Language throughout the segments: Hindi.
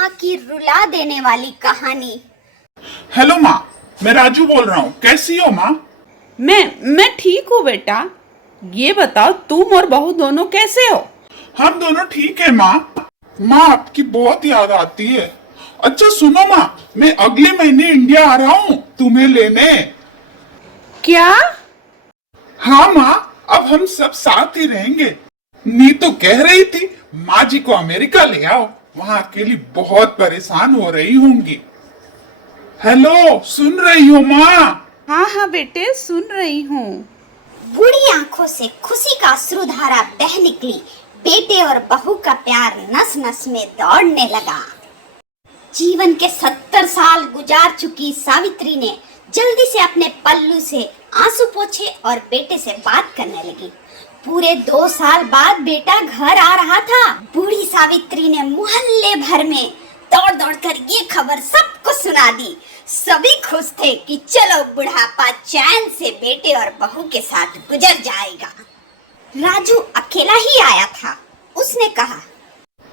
माँ की रुला देने वाली कहानी। हेलो माँ, मैं राजू बोल रहा हूँ। कैसी हो माँ? मैं ठीक हूँ बेटा। ये बताओ तुम और बहू दोनों कैसे हो? हम दोनों ठीक है माँ। माँ आपकी बहुत याद आती है। अच्छा सुनो माँ, मैं अगले महीने इंडिया आ रहा हूँ तुम्हें लेने। क्या? हाँ माँ, अब हम सब साथ ही रहेंगे। नीतू कह रही थी माँ जी को अमेरिका ले आओ, वहाँ अकेली बहुत परेशान हो रही होंगी। हेलो, सुन रही हो माँ? हाँ हाँ बेटे, सुन रही हूँ। बूढ़ी आंखों से खुशी का अश्रुधारा बह निकली। बेटे और बहू का प्यार नस नस में दौड़ने लगा। जीवन के 70 साल गुजार चुकी सावित्री ने जल्दी से अपने पल्लू से आंसू पोंछे और बेटे से बात करने लगी। पूरे 2 साल बाद बेटा घर आ रहा था। बूढ़ी सावित्री ने मोहल्ले भर में दौड़ दौड़ कर ये खबर सबको सुना दी। सभी खुश थे कि चलो बुढ़ापा चैन से बेटे और बहू के साथ गुजर जाएगा। राजू अकेला ही आया था। उसने कहा,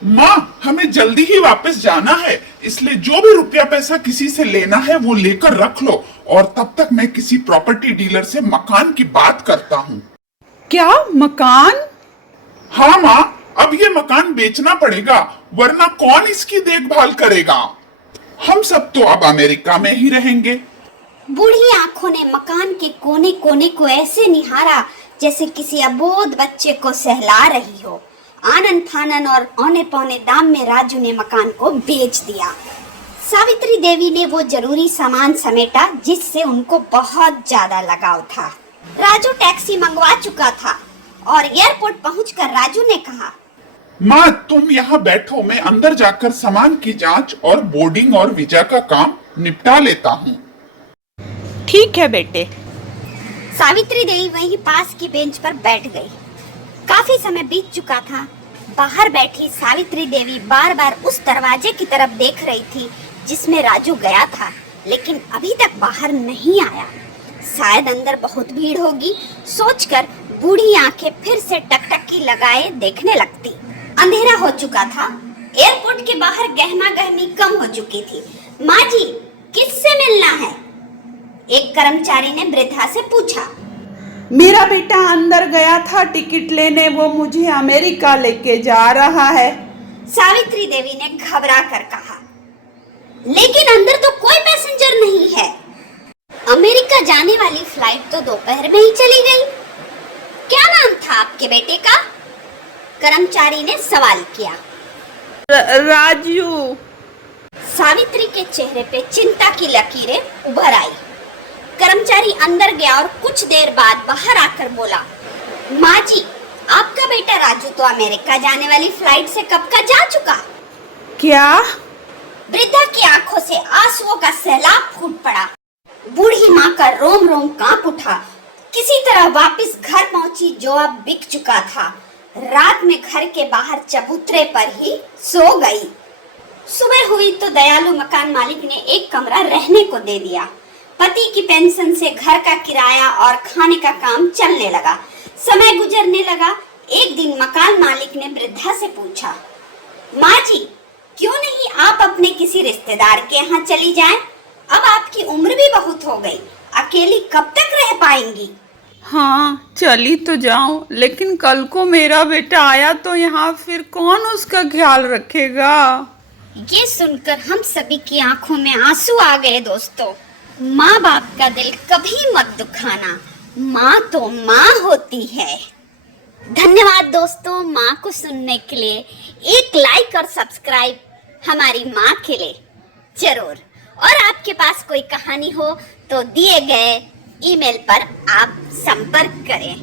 माँ हमें जल्दी ही वापस जाना है, इसलिए जो भी रुपया पैसा किसी से लेना है वो लेकर रख लो, और तब तक मैं किसी प्रॉपर्टी डीलर से मकान की बात करता हूँ। क्या मकान? हाँ माँ, अब ये मकान बेचना पड़ेगा, वरना कौन इसकी देखभाल करेगा? हम सब तो अब अमेरिका में ही रहेंगे। बूढ़ी आंखों ने मकान के कोने कोने को ऐसे निहारा जैसे किसी अबोध बच्चे को सहला रही हो। आनन फानन और औने पौने दाम में राजू ने मकान को बेच दिया। सावित्री देवी ने वो जरूरी सामान समेटा जिससे उनको बहुत ज्यादा लगाव था। राजू टैक्सी मंगवा चुका था और एयरपोर्ट पहुंचकर राजू ने कहा, माँ तुम यहाँ बैठो, मैं अंदर जाकर सामान की जांच और बोर्डिंग और वीजा का काम निपटा लेता हूँ। ठीक है बेटे। सावित्री देवी वहीं पास की बेंच पर बैठ गई। काफी समय बीत चुका था। बाहर बैठी सावित्री देवी बार बार उस दरवाजे की तरफ देख रही थी जिसमें राजू गया था, लेकिन अभी तक बाहर नहीं आया। शायद अंदर बहुत भीड़ होगी, सोचकर बूढ़ी आंखें फिर से टकटकी लगाए देखने लगती। अंधेरा हो चुका था। एयरपोर्ट के बाहर गहमा गहमी कम हो चुकी थी। माँ जी, किससे मिलना है? एक कर्मचारी ने वृद्धा से पूछा। मेरा बेटा अंदर गया था टिकट लेने, वो मुझे अमेरिका लेके जा रहा है। सावित्री देवी ने घबरा कर कहा, लेकिन अंदर तो कोई पैसेंजर नहीं है। अमेरिका जाने वाली फ्लाइट तो दोपहर में ही चली गई। क्या नाम था आपके बेटे का? कर्मचारी ने सवाल किया। राजू। सावित्री के चेहरे पे चिंता की लकीरें उभर आई। कर्मचारी अंदर गया और कुछ देर बाद बाहर आकर बोला, माँ जी, आपका बेटा राजू तो अमेरिका जाने वाली फ्लाइट से कब का जा चुका। क्या? वृद्धा की आंखों से आंसुओं का सैलाब फूट पड़ा। बूढ़ी माँ का रोम रोम कांप उठा। किसी तरह वापस घर पहुंची जो अब बिक चुका था। रात में घर के बाहर चबूतरे पर ही सो गई। सुबह हुई तो दयालु मकान मालिक ने एक कमरा रहने को दे दिया। पति की पेंशन से घर का किराया और खाने का काम चलने लगा। समय गुजरने लगा। एक दिन मकान मालिक ने वृद्धा से पूछा, माँ जी, क्यों नहीं आप अपने किसी रिश्तेदार के यहाँ चली जाएं? अब आपकी उम्र भी बहुत हो गई, अकेली कब तक रह पाएंगी? हाँ चली तो जाऊं, लेकिन कल को मेरा बेटा आया तो यहाँ फिर कौन उसका ख्याल रखेगा? ये सुनकर हम सभी की आंखों में आंसू आ गए। दोस्तों, माँ बाप का दिल कभी मत दुखाना, माँ तो माँ होती है। धन्यवाद दोस्तों, माँ को सुनने के लिए। एक लाइक और सब्सक्राइब हमारी माँ के लिए जरूर। और आपके पास कोई कहानी हो तो दिए गए ईमेल पर आप संपर्क करें।